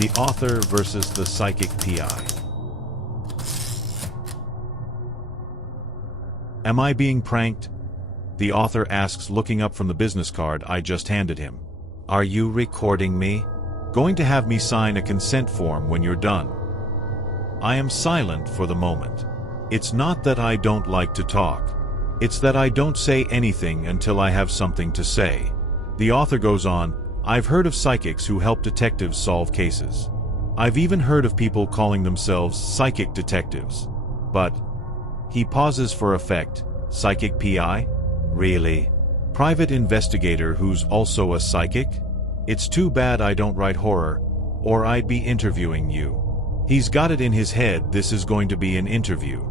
The author versus the Psychic P.I. Am I being pranked? The author asks, looking up from the business card I just handed him. Are you recording me? Going to have me sign a consent form when you're done. I am silent for the moment. It's not that I don't like to talk. It's that I don't say anything until I have something to say. The author goes on, I've heard of psychics who help detectives solve cases. I've even heard of people calling themselves psychic detectives. But, he pauses for effect, Psychic P.I.? Really? Private investigator who's also a psychic? It's too bad I don't write horror, or I'd be interviewing you. He's got it in his head this is going to be an interview.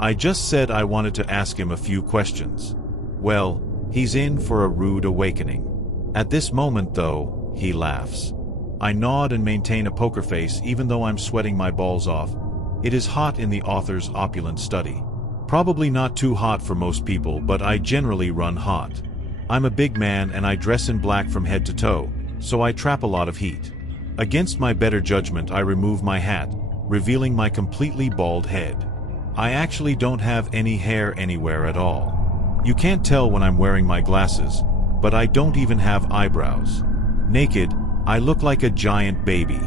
I just said I wanted to ask him a few questions. Well, he's in for a rude awakening. At this moment, though, he laughs. I nod and maintain a poker face even though I'm sweating my balls off. It is hot in the author's opulent study. Probably not too hot for most people, but I generally run hot. I'm a big man and I dress in black from head to toe, so I trap a lot of heat. Against my better judgment, I remove my hat, revealing my completely bald head. I actually don't have any hair anywhere at all. You can't tell when I'm wearing my glasses, but I don't even have eyebrows. Naked, I look like a giant baby.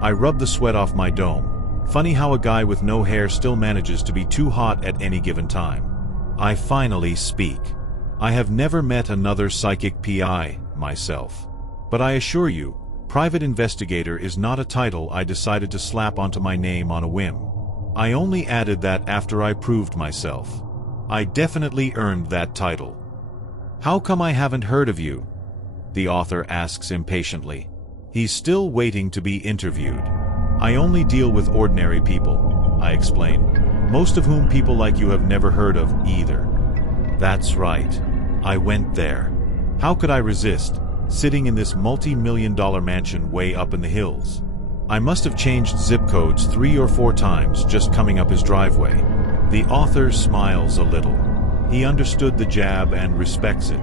I rub the sweat off my dome. Funny how a guy with no hair still manages to be too hot at any given time. I finally speak. I have never met another Psychic P.I. myself. But I assure you, private investigator is not a title I decided to slap onto my name on a whim. I only added that after I proved myself. I definitely earned that title. How come I haven't heard of you? The author asks impatiently. He's still waiting to be interviewed. I only deal with ordinary people, I explain, most of whom people like you have never heard of either. That's right. I went there. How could I resist, sitting in this multi-million-dollar mansion way up in the hills? I must have changed zip codes 3 or 4 times just coming up his driveway. The author smiles a little. He understood the jab and respects it.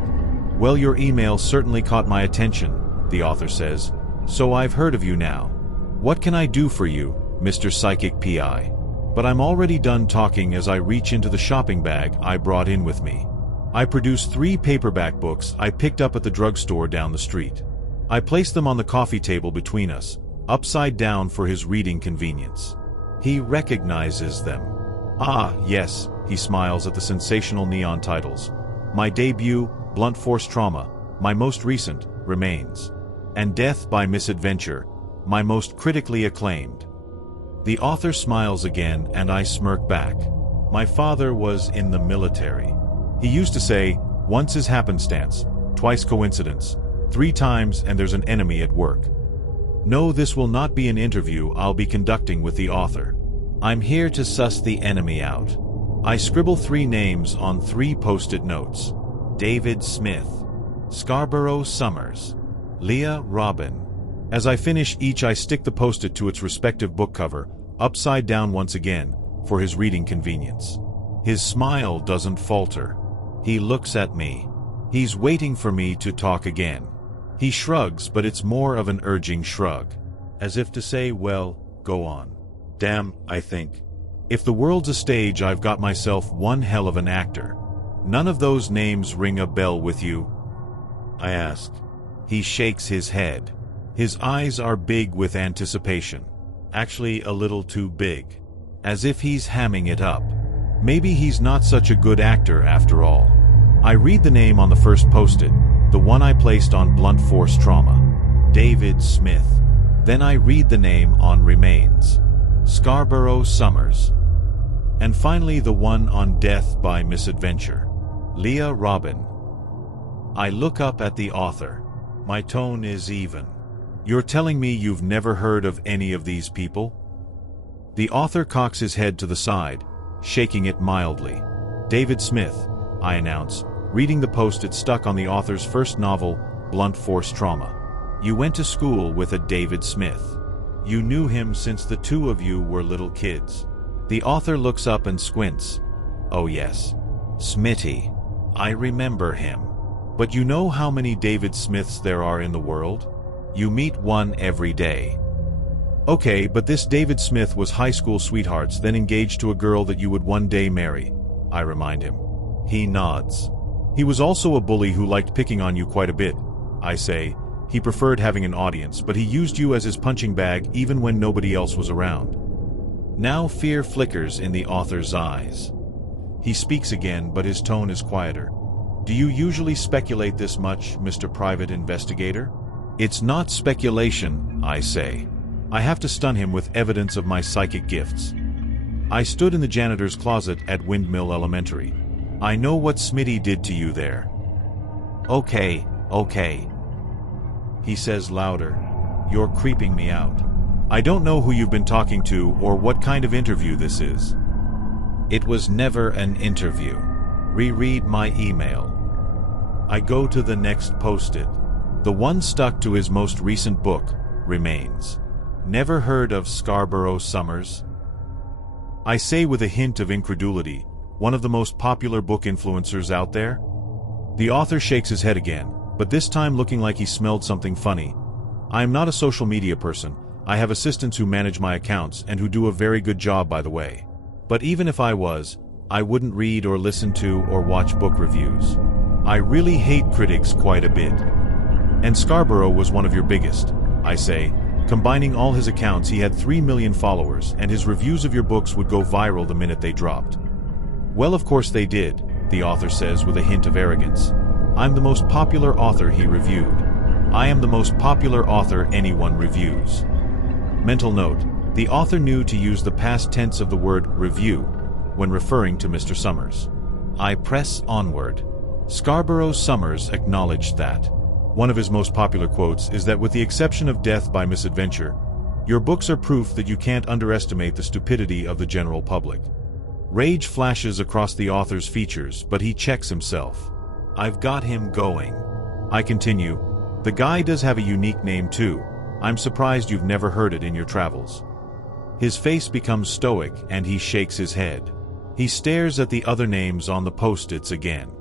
Well, your email certainly caught my attention, the author says, so I've heard of you now. What can I do for you, Mr. Psychic P.I.? But I'm already done talking as I reach into the shopping bag I brought in with me. I produce 3 paperback books I picked up at the drugstore down the street. I place them on the coffee table between us, upside down for his reading convenience. He recognizes them. Ah, yes, he smiles at the sensational neon titles. My debut, Blunt Force Trauma, my most recent, Remains, and Death by Misadventure, my most critically acclaimed. The author smiles again and I smirk back. My father was in the military. He used to say, once is happenstance, twice coincidence, 3 times and there's an enemy at work. No, this will not be an interview I'll be conducting with the author. I'm here to suss the enemy out. I scribble 3 names on 3 post-it notes. David Smith, Scarborough Summers, Leah Robin. As I finish each, I stick the post-it to its respective book cover, upside down once again, for his reading convenience. His smile doesn't falter. He looks at me. He's waiting for me to talk again. He shrugs, but it's more of an urging shrug, as if to say, well, go on. Damn, I think. If the world's a stage, I've got myself one hell of an actor. None of those names ring a bell with you? I ask. He shakes his head. His eyes are big with anticipation. Actually, a little too big. As if he's hamming it up. Maybe he's not such a good actor after all. I read the name on the first post-it, the one I placed on Blunt Force Trauma. David Smith. Then I read the name on Remains. Scarborough Summers. And finally the one on Death by Misadventure. Leah Robin. I look up at the author. My tone is even. You're telling me you've never heard of any of these people? The author cocks his head to the side, shaking it mildly. David Smith, I announce, reading the post-it stuck on the author's first novel, Blunt Force Trauma. You went to school with a David Smith. You knew him since the 2 of you were little kids. The author looks up and squints. Oh yes. Smitty. I remember him. But you know how many David Smiths there are in the world? You meet one every day. Okay, but this David Smith was high school sweethearts, then engaged to a girl that you would one day marry, I remind him. He nods. He was also a bully who liked picking on you quite a bit, I say. He preferred having an audience, but he used you as his punching bag even when nobody else was around. Now fear flickers in the author's eyes. He speaks again, but his tone is quieter. Do you usually speculate this much, Mr. Private Investigator? It's not speculation, I say. I have to stun him with evidence of my psychic gifts. I stood in the janitor's closet at Windmill Elementary. I know what Smitty did to you there. Okay. He says louder. You're creeping me out. I don't know who you've been talking to or what kind of interview this is. It was never an interview. Reread my email. I go to the next post-it. The one stuck to his most recent book remains. Never heard of Scarborough Summers? I say with a hint of incredulity, one of the most popular book influencers out there? The author shakes his head again, but this time looking like he smelled something funny. I am not a social media person. I have assistants who manage my accounts and who do a very good job, by the way. But even if I was, I wouldn't read or listen to or watch book reviews. I really hate critics quite a bit. And Scarborough was one of your biggest, I say. Combining all his accounts, he had 3 million followers, and his reviews of your books would go viral the minute they dropped. Well, of course they did, the author says with a hint of arrogance. I'm the most popular author he reviewed. I am the most popular author anyone reviews. Mental note, the author knew to use the past tense of the word review when referring to Mr. Summers. I press onward. Scarborough Summers acknowledged that. One of his most popular quotes is that with the exception of Death by Misadventure, your books are proof that you can't underestimate the stupidity of the general public. Rage flashes across the author's features, but he checks himself. I've got him going. I continue. The guy does have a unique name too. I'm surprised you've never heard it in your travels. His face becomes stoic and he shakes his head. He stares at the other names on the post-its again.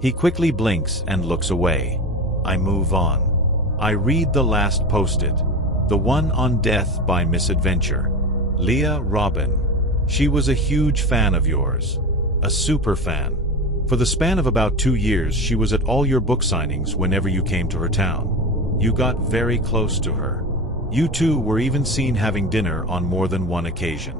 He quickly blinks and looks away. I move on. I read the last post-it. The one on Death by Misadventure. Leah Robin. She was a huge fan of yours. A super fan. For the span of about 2 years, she was at all your book signings whenever you came to her town. You got very close to her. You two were even seen having dinner on more than one occasion.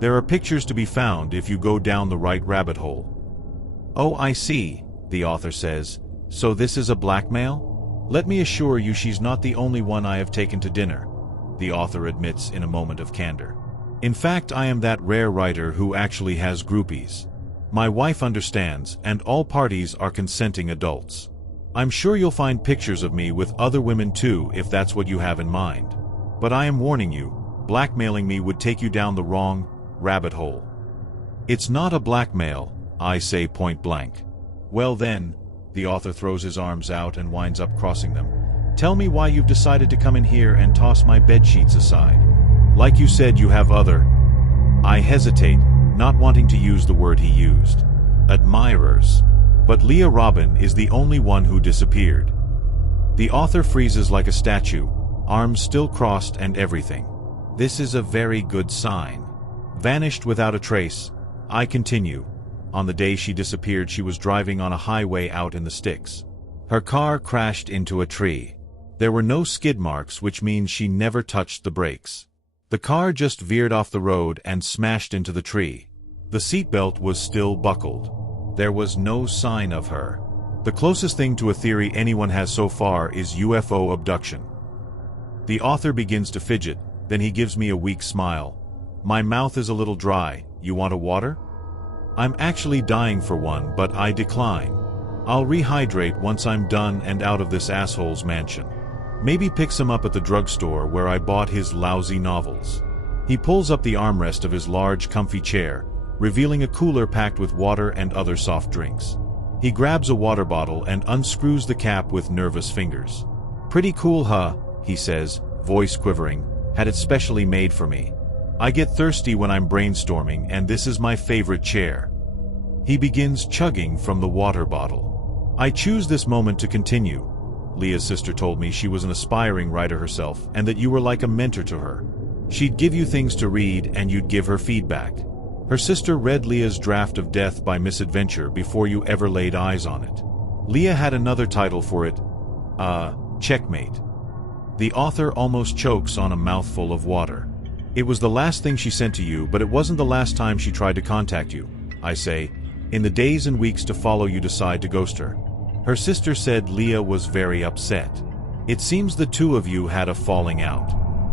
There are pictures to be found if you go down the right rabbit hole. Oh, I see, the author says. So this is a blackmail? Let me assure you she's not the only one I have taken to dinner, the author admits in a moment of candor. In fact, I am that rare writer who actually has groupies. My wife understands, and all parties are consenting adults. I'm sure you'll find pictures of me with other women too if that's what you have in mind. But I am warning you, blackmailing me would take you down the wrong rabbit hole. It's not a blackmail, I say point blank. Well then, the author throws his arms out and winds up crossing them. Tell me why you've decided to come in here and toss my bedsheets aside. Like you said, you have other... I hesitate, not wanting to use the word he used. Admirers. But Leah Robin is the only one who disappeared. The author freezes like a statue, arms still crossed and everything. This is a very good sign. Vanished without a trace. I continue. On the day she disappeared, she was driving on a highway out in the sticks. Her car crashed into a tree. There were no skid marks, which means she never touched the brakes. The car just veered off the road and smashed into the tree. The seatbelt was still buckled. There was no sign of her. The closest thing to a theory anyone has so far is UFO abduction. The author begins to fidget, then he gives me a weak smile. My mouth is a little dry. You want a water? I'm actually dying for one, but I decline. I'll rehydrate once I'm done and out of this asshole's mansion. Maybe pick some up at the drugstore where I bought his lousy novels. He pulls up the armrest of his large, comfy chair, revealing a cooler packed with water and other soft drinks. He grabs a water bottle and unscrews the cap with nervous fingers. Pretty cool, huh? He says, voice quivering. Had it specially made for me. I get thirsty when I'm brainstorming, and this is my favorite chair. He begins chugging from the water bottle. I choose this moment to continue. Leah's sister told me she was an aspiring writer herself, and that you were like a mentor to her. She'd give you things to read and you'd give her feedback. Her sister read Leah's draft of Death by Misadventure before you ever laid eyes on it. Leah had another title for it, Checkmate. The author almost chokes on a mouthful of water. It was the last thing she sent to you, but it wasn't the last time she tried to contact you, I say, in the days and weeks to follow you decide to ghost her. Her sister said Leah was very upset. It seems the two of you had a falling out.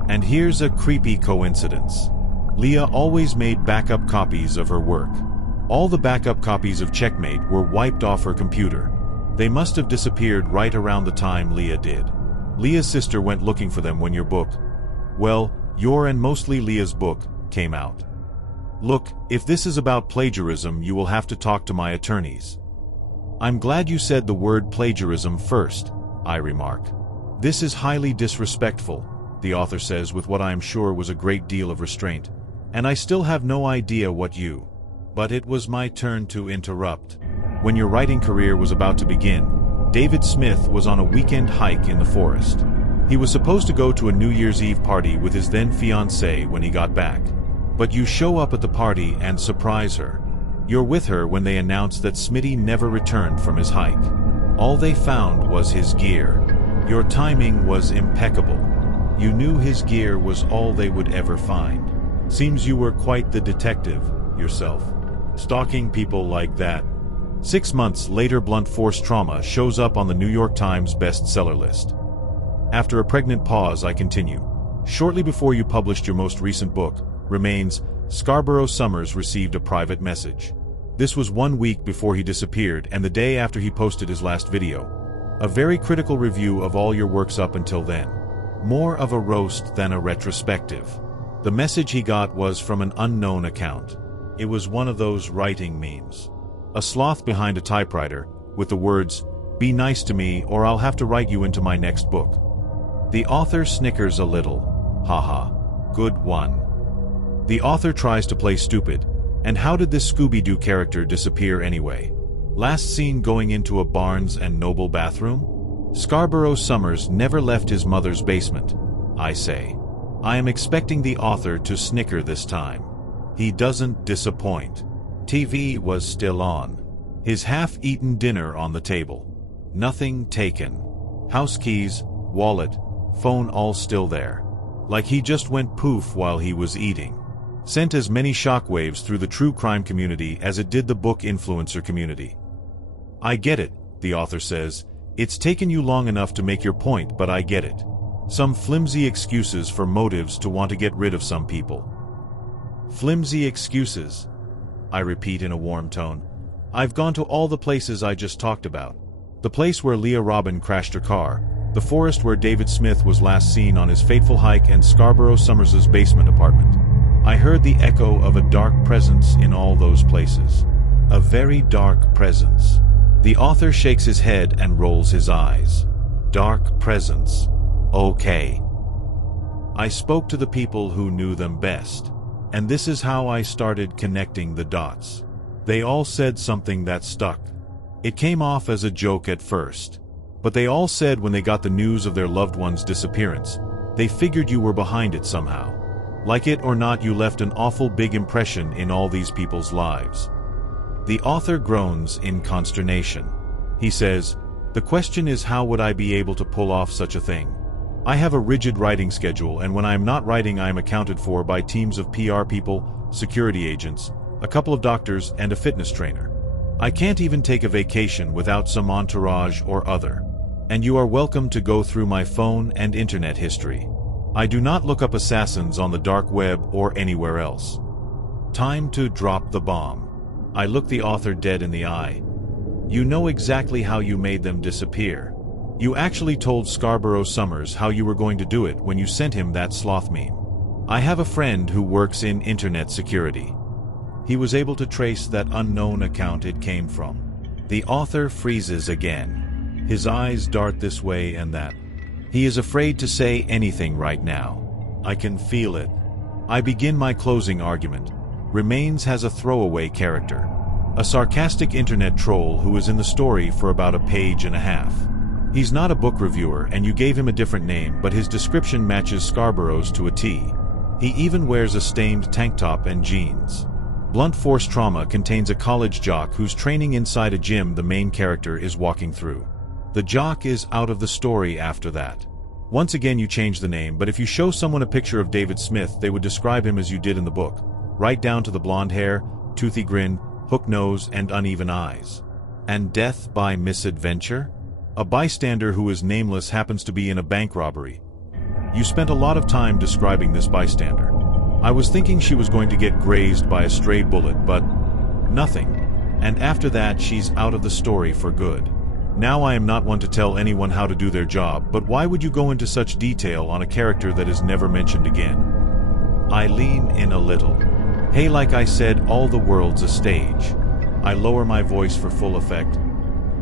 And here's a creepy coincidence. Leah always made backup copies of her work. All the backup copies of Checkmate were wiped off her computer. They must have disappeared right around the time Leah did. Leah's sister went looking for them when your book, well, your and mostly Leah's book, came out. Look, if this is about plagiarism, you will have to talk to my attorneys. I'm glad you said the word plagiarism first, I remark. This is highly disrespectful, the author says with what I am sure was a great deal of restraint, and I still have no idea what you. But it was my turn to interrupt. When your writing career was about to begin, David Smith was on a weekend hike in the forest. He was supposed to go to a New Year's Eve party with his then-fiancée when he got back. But you show up at the party and surprise her. You're with her when they announce that Smitty never returned from his hike. All they found was his gear. Your timing was impeccable. You knew his gear was all they would ever find. Seems you were quite the detective, yourself. Stalking people like that. 6 months later, Blunt Force Trauma shows up on the New York Times bestseller list. After a pregnant pause, I continue. Shortly before you published your most recent book, Remains, Scarborough Summers received a private message. This was 1 week before he disappeared and the day after he posted his last video. A very critical review of all your works up until then. More of a roast than a retrospective. The message he got was from an unknown account. It was one of those writing memes. A sloth behind a typewriter, with the words, "Be nice to me or I'll have to write you into my next book." The author snickers a little. Haha. Good one. The author tries to play stupid. And how did this Scooby-Doo character disappear anyway? Last seen going into a Barnes & Noble bathroom? Scarborough Summers never left his mother's basement, I say. I am expecting the author to snicker this time. He doesn't disappoint. TV was still on. His half-eaten dinner on the table. Nothing taken. House keys, wallet, phone all still there. Like he just went poof while he was eating. Sent as many shockwaves through the true crime community as it did the book influencer community. I get it, the author says. It's taken you long enough to make your point, but I get it. Some flimsy excuses for motives to want to get rid of some people. Flimsy excuses, I repeat in a warm tone. I've gone to all the places I just talked about. The place where Leah Robin crashed her car, the forest where David Smith was last seen on his fateful hike, and Scarborough Summers' basement apartment. I heard the echo of a dark presence in all those places. A very dark presence. The author shakes his head and rolls his eyes. Dark presence. Okay. I spoke to the people who knew them best. And this is how I started connecting the dots. They all said something that stuck. It came off as a joke at first. But they all said when they got the news of their loved one's disappearance, they figured you were behind it somehow. Like it or not, you left an awful big impression in all these people's lives. The author groans in consternation. He says, "The question is, how would I be able to pull off such a thing? I have a rigid writing schedule, and when I am not writing, I am accounted for by teams of PR people, security agents, a couple of doctors, and a fitness trainer. I can't even take a vacation without some entourage or other. And you are welcome to go through my phone and internet history. I do not look up assassins on the dark web or anywhere else." Time to drop the bomb. I look the author dead in the eye. You know exactly how you made them disappear. You actually told Scarborough Summers how you were going to do it when you sent him that sloth meme. I have a friend who works in internet security. He was able to trace that unknown account it came from. The author freezes again. His eyes dart this way and that. He is afraid to say anything right now. I can feel it. I begin my closing argument. Remains has a throwaway character. A sarcastic internet troll who is in the story for about a page and a half. He's not a book reviewer, and you gave him a different name, but his description matches Scarborough's to a T. He even wears a stained tank top and jeans. Blunt Force Trauma contains a college jock who's training inside a gym the main character is walking through. The jock is out of the story after that. Once again you change the name, but if you show someone a picture of David Smith, they would describe him as you did in the book, right down to the blonde hair, toothy grin, hook nose, and uneven eyes. And death by misadventure? A bystander who is nameless happens to be in a bank robbery. You spent a lot of time describing this bystander. I was thinking she was going to get grazed by a stray bullet, but nothing. And after that, she's out of the story for good. Now I am not one to tell anyone how to do their job, but why would you go into such detail on a character that is never mentioned again? I lean in a little. Hey, like I said, all the world's a stage. I lower my voice for full effect.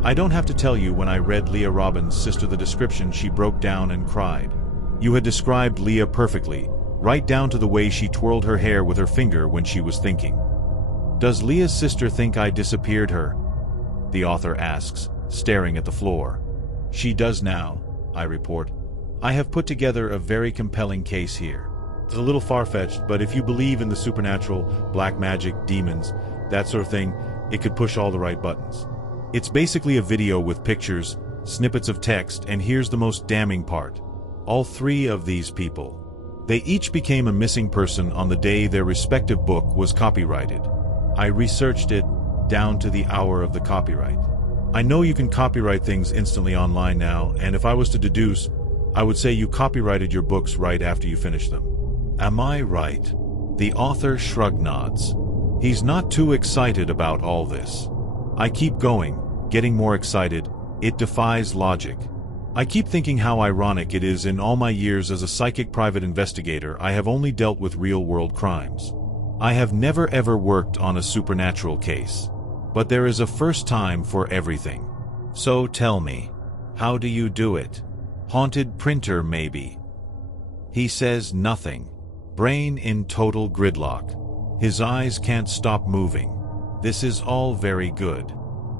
I don't have to tell you, when I read Leah Robin's sister the description, she broke down and cried. You had described Leah perfectly, right down to the way she twirled her hair with her finger when she was thinking. Does Leah's sister think I disappeared her? The author asks, staring at the floor. She does now, I report. I have put together a very compelling case here. It's a little far-fetched, but if you believe in the supernatural, black magic, demons, that sort of thing, it could push all the right buttons. It's basically a video with pictures, snippets of text, and here's the most damning part. All three of these people. They each became a missing person on the day their respective book was copyrighted. I researched it down to the hour of the copyright. I know you can copyright things instantly online now, and if I was to deduce, I would say you copyrighted your books right after you finished them. Am I right? The author nods. He's not too excited about all this. I keep going, getting more excited. It defies logic. I keep thinking how ironic it is in all my years as a psychic private investigator I have only dealt with real-world crimes. I have never ever worked on a supernatural case. But there is a first time for everything. So tell me, how do you do it? Haunted printer maybe? He says nothing. Brain in total gridlock. His eyes can't stop moving. This is all very good.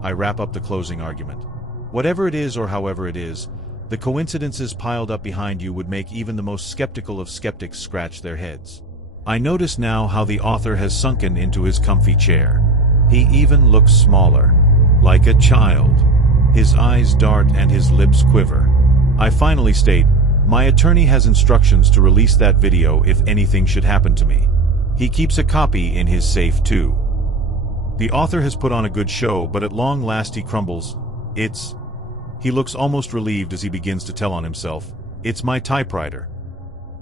I wrap up the closing argument. Whatever it is or however it is, the coincidences piled up behind you would make even the most skeptical of skeptics scratch their heads. I notice now how the author has sunken into his comfy chair. He even looks smaller, like a child. His eyes dart and his lips quiver. I finally state, my attorney has instructions to release that video if anything should happen to me. He keeps a copy in his safe too. The author has put on a good show, but at long last he crumbles. He looks almost relieved as he begins to tell on himself. It's my typewriter.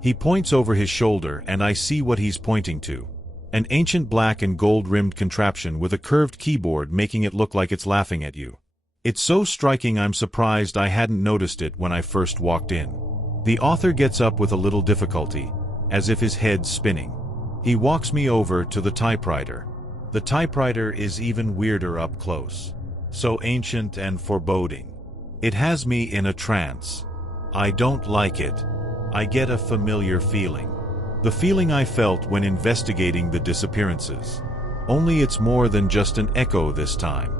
He points over his shoulder and I see what he's pointing to. An ancient black and gold-rimmed contraption with a curved keyboard making it look like it's laughing at you. It's so striking I'm surprised I hadn't noticed it when I first walked in. The author gets up with a little difficulty, as if his head's spinning. He walks me over to the typewriter. The typewriter is even weirder up close. So ancient and foreboding. It has me in a trance. I don't like it. I get a familiar feeling. The feeling I felt when investigating the disappearances. Only it's more than just an echo this time.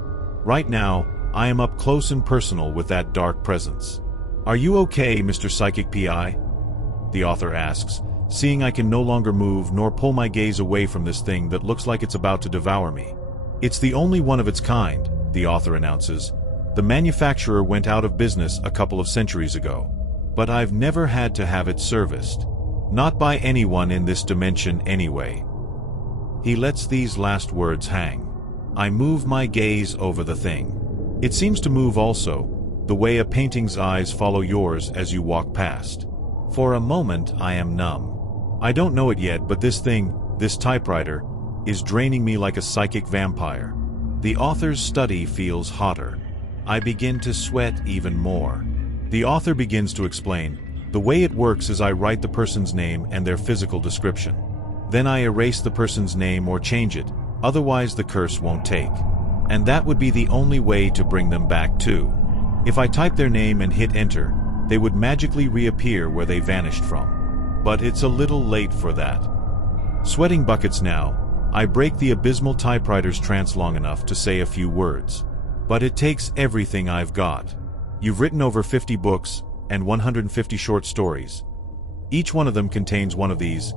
Right now, I am up close and personal with that dark presence. Are you okay, Mr. Psychic P.I.? The author asks, seeing I can no longer move nor pull my gaze away from this thing that looks like it's about to devour me. It's the only one of its kind, the author announces. The manufacturer went out of business a couple of centuries ago. But I've never had to have it serviced. Not by anyone in this dimension anyway. He lets these last words hang. I move my gaze over the thing. It seems to move also, the way a painting's eyes follow yours as you walk past. For a moment I am numb. I don't know it yet, but this thing, this typewriter, is draining me like a psychic vampire. The author's study feels hotter. I begin to sweat even more. The author begins to explain. The way it works is I write the person's name and their physical description. Then I erase the person's name or change it, otherwise the curse won't take. And that would be the only way to bring them back too. If I type their name and hit enter, they would magically reappear where they vanished from. But it's a little late for that. Sweating buckets now, I break the abysmal typewriter's trance long enough to say a few words. But it takes everything I've got. You've written over 50 books, and 150 short stories. Each one of them contains one of these.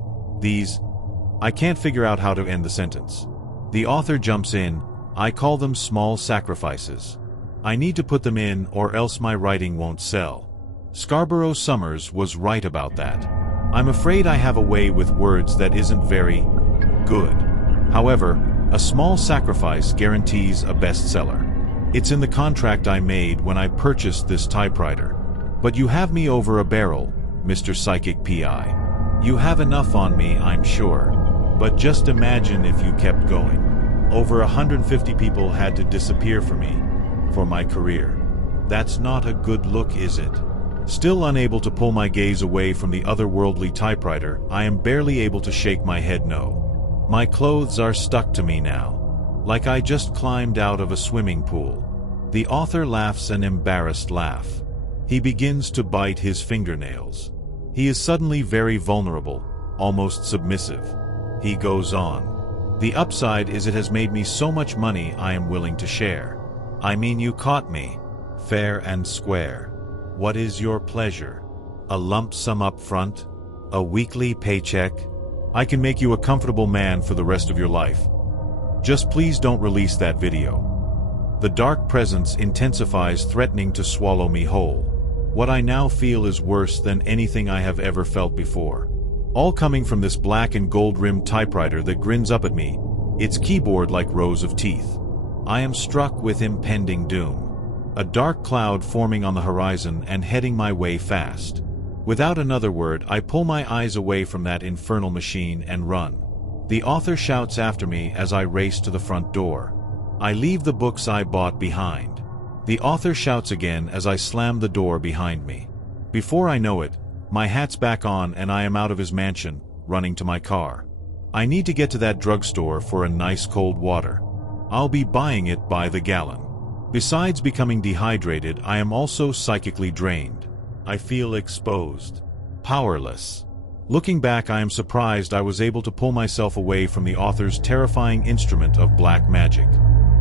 I can't figure out how to end the sentence. The author jumps in, I call them small sacrifices. I need to put them in or else my writing won't sell. Scarborough Summers was right about that. I'm afraid I have a way with words that isn't very good. However, a small sacrifice guarantees a bestseller. It's in the contract I made when I purchased this typewriter. But you have me over a barrel, Mr. Psychic P.I. You have enough on me, I'm sure. But just imagine if you kept going. Over 150 people had to disappear for me, for my career. That's not a good look, is it? Still unable to pull my gaze away from the otherworldly typewriter, I am barely able to shake my head no. My clothes are stuck to me now, like I just climbed out of a swimming pool. The author laughs an embarrassed laugh. He begins to bite his fingernails. He is suddenly very vulnerable, almost submissive. He goes on. The upside is it has made me so much money I am willing to share. I mean, you caught me. Fair and square. What is your pleasure? A lump sum up front? A weekly paycheck? I can make you a comfortable man for the rest of your life. Just please don't release that video. The dark presence intensifies, threatening to swallow me whole. What I now feel is worse than anything I have ever felt before. All coming from this black and gold-rimmed typewriter that grins up at me, its keyboard like rows of teeth. I am struck with impending doom. A dark cloud forming on the horizon and heading my way fast. Without another word, I pull my eyes away from that infernal machine and run. The author shouts after me as I race to the front door. I leave the books I bought behind. The author shouts again as I slam the door behind me. Before I know it, my hat's back on and I am out of his mansion, running to my car. I need to get to that drugstore for a nice cold water. I'll be buying it by the gallon. Besides becoming dehydrated, I am also psychically drained. I feel exposed. Powerless. Looking back, I am surprised I was able to pull myself away from the author's terrifying instrument of black magic.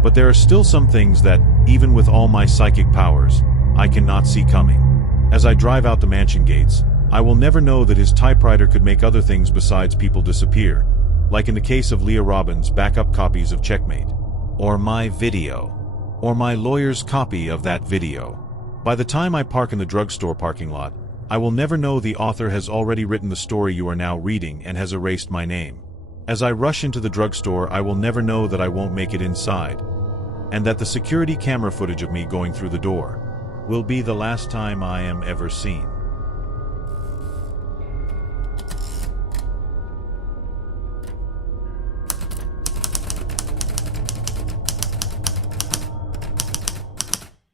But there are still some things that, even with all my psychic powers, I cannot see coming. As I drive out the mansion gates, I will never know that his typewriter could make other things besides people disappear, like in the case of Leah Robbins' backup copies of Checkmate. Or my video. Or my lawyer's copy of that video. By the time I park in the drugstore parking lot, I will never know the author has already written the story you are now reading and has erased my name. As I rush into the drugstore, I will never know that I won't make it inside, and that the security camera footage of me going through the door will be the last time I am ever seen.